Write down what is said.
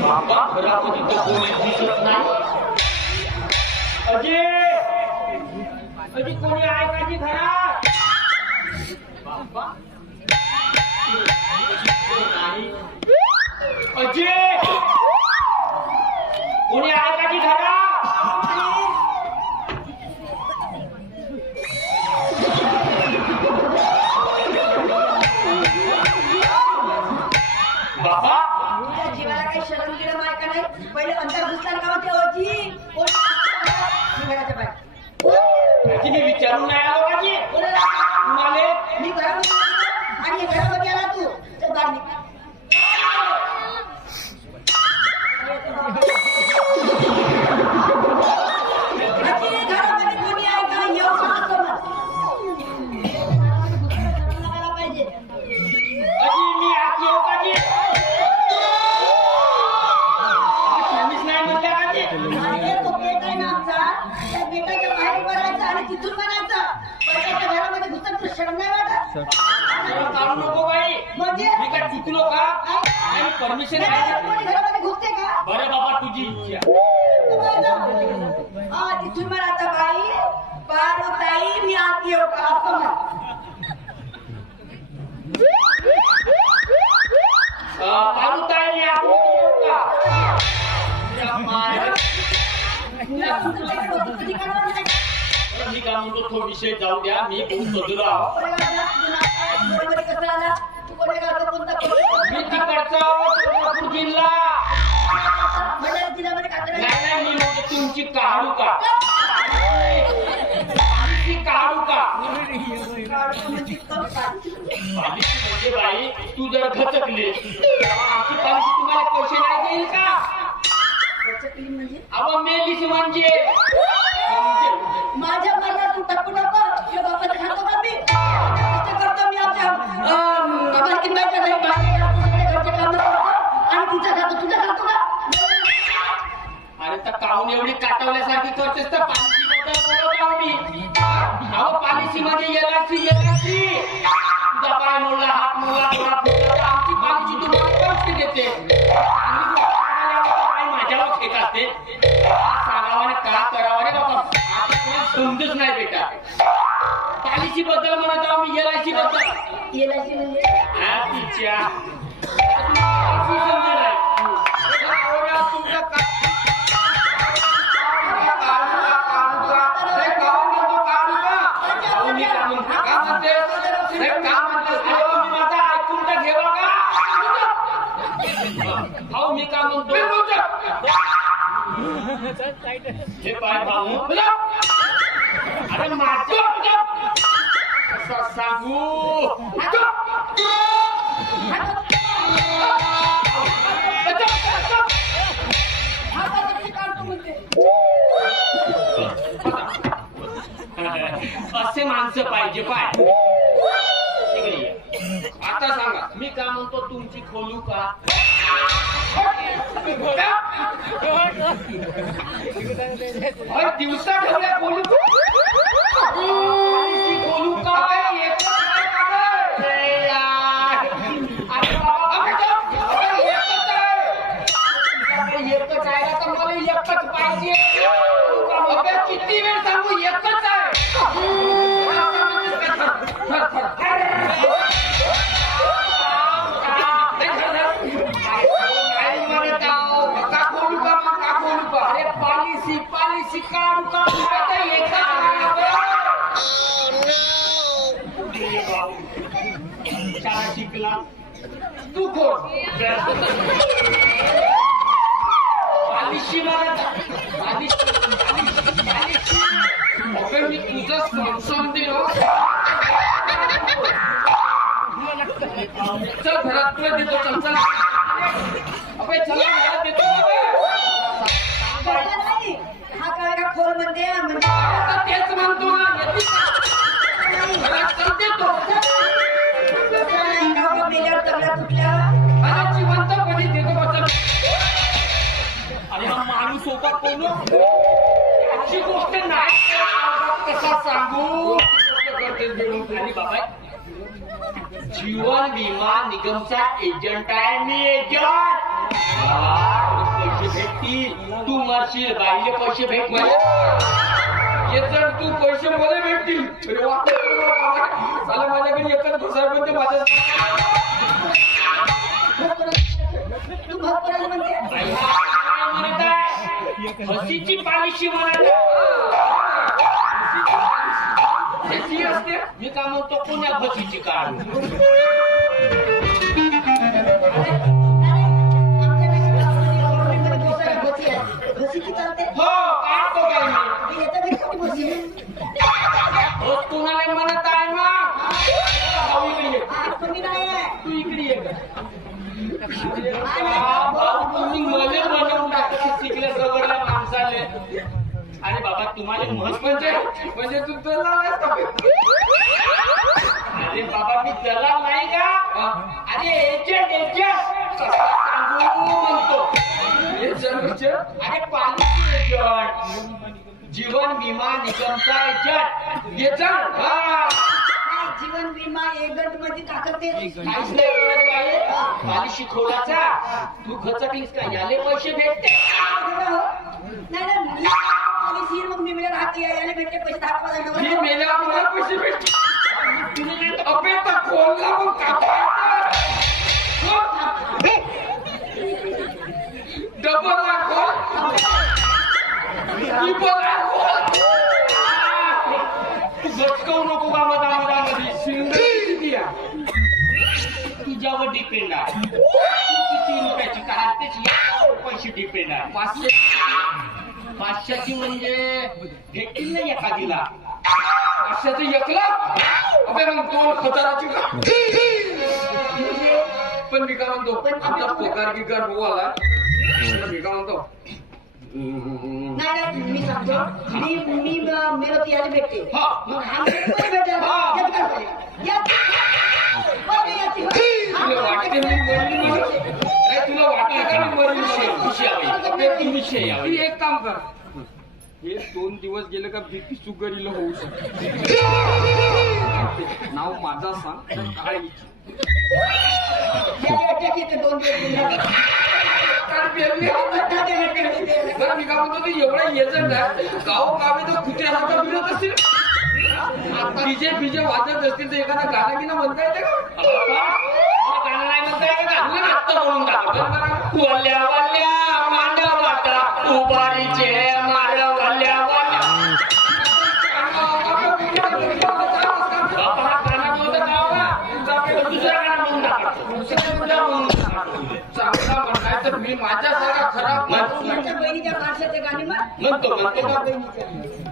बाबा घरामध्ये तर कोणी दिसत नाही अजय अजय मी विचारून नाही आलो कोणाला? तुम्हाला मी घरामध्ये आणि घरामध्ये आला तू बाहेर निघ. तिथून म्हणायचं. पण त्याच्या घरामध्ये घुसताना तुला शरम नाही वाटत? मला काढू नको बाई म्हणजे? मी काय चुकलो का आणि परमिशन नाही, नाही, कोणी घरामध्ये घुसते का? बरं बाबा तुझी इच्छा तू म्हणायचं. हा, तिथून म्हणायचं, बाई, पारुताई, मी आत येऊ का? असं म्हण. काय म्हणतो तो विषय जाऊ द्या मी खूप? मी तिकडचा जिल्हा म्हणजे? नाही नाही मी म्हणतो तुमची काढू का तुमची काढू का काढतो म्हणजे म्हणजे बाई तू जर खचकली आमची तुम्हाला पैसे नाही देईल का म्हणजे? अहो मेलीस म्हणजे माझ्या मरणात तू टाकू नको. हे बाबा खातो का मी? करतो मी आमच्या मालकीन बाईच्या घरी घरचे आणि खातो खातो का? अरे तर काहून एवढी काटवल्यासारखी करतेस? तर पालिसी बद्दल मी अहो मध्ये येलाची येलाची. तुझा पाय मोडला तर घेवा का? अहो, मी का म्हणतो? हे पाय भाऊ अरे माझं कसं सांगू असे माणसं पाहिजे पाय. आता सांगा मी का म्हणतो तुमची खोलू का? दिवसा ठेवल्या खोलू तू खोल पॉलिसी मला पॉलिसी मी तुझं समजून दे हो. चल घरात देतो. चल चल. चल. अशी गोष्ट नाही. कसा सांगू. बाबा जीवन विमा निगमचा एजंट आहे मी एजंट. पैसे भेटतील. तू मरशील बाईले पैसे भेट जर तू पैसे मला भेटतील. मला माझ्याकडे एकच ते माझ्या तू म्हणत. हसीची म्हशीची पॉलिसी असते? मी काय म्हणतो कोण्या हसीची काढ अरे बाबा तुम्हाला महत्त्व म्हणजे म्हणजे तू तुला अरे बाबा मी दलाल नाही का? अरे एजंट एजंट सांगू म्हणतो. अरे पालिसी एजंट जीवन विमा निगमचा एजंट एजंट हा. नाही, जीवन विमा एजंटमध्ये टाकत ते काहीच नाही कळत बाई. पॉलिसी खोलाचा. तू खचकलीस का? याले पैसे भेटते. यावर पैसे डिपेंड आहे पाचशे पाचशेची म्हणजे भेटतील ना एखादीला पाचशेचं एक लाख अबे मग दोन खताराची का पण मी काय म्हणतो आमचा पगार गिगार भाऊ आला मी काय म्हणतो नाही नाही मी सांगतो मी मी मेलो ती यायला भेटते हा. मग हा भेटतो तुला तू एक काम कर. हे दोन दिवस गेले का बीपी सुगरीला होऊ शकते. नाव माझा सांग दोन काय? मी काय म्हणतो एवढा येजंट आहे. गावोगावी तर कुठे कुत्र्यासारखा मिळत असेल? डीजे फिजे वाजत असतील तर एखादा गाणं गिणं म्हणता येते का गाणं नाही म्हणता येत का? तुला आत्ता म्हणून टाकतो. वल्या वल्या मांडवाटा उभारीचे मार वल्या वल्या बापा गाणं बोलतो का? दुसरा गाणं म्हणून टाकतो. दुसरा म्हणून टाकतो. चांगला म्हणाय तर मी माझ्यासारखा खराब माणूस नाही. तुमच्या बहिणीच्या माणसाचे गाणी म्हण. म्हणतो म्हणतो का? बहिणीच्या.